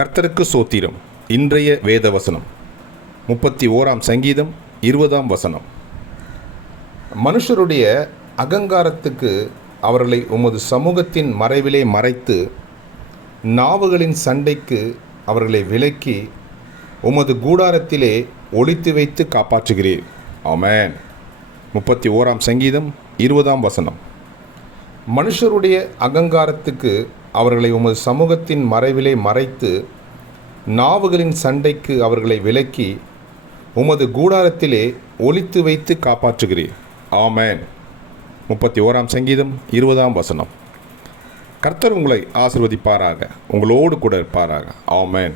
கர்த்தருக்கு சோத்திரம் இன்றைய வேத வசனம் முப்பத்தி ஓராம் சங்கீதம் இருபதாம் வசனம். மனுஷருடைய அகங்காரத்துக்கு அவர்களை உமது சமூகத்தின் மறைவிலே மறைத்து நாவுகளின் சண்டைக்கு அவர்களை விலக்கி உமது கூடாரத்திலே ஒளித்து வைத்து காப்பாற்றுகிறீர். ஆமேன். முப்பத்தி ஓராம் சங்கீதம் இருபதாம் வசனம். மனுஷருடைய அகங்காரத்துக்கு அவர்களை உமது சமூகத்தின் மறைவிலே மறைத்து நாவுகளின் சண்டைக்கு அவர்களை விலக்கி உமது கூடாரத்திலே ஒழித்து வைத்து காப்பாற்றுகிறீர். ஆமேன். முப்பத்தி ஓராம் சங்கீதம் இருபதாம் வசனம். கர்த்தர் உங்களை ஆசிர்வதிப்பாராக உங்களோடு கூட இருப்பாராக. ஆமேன்.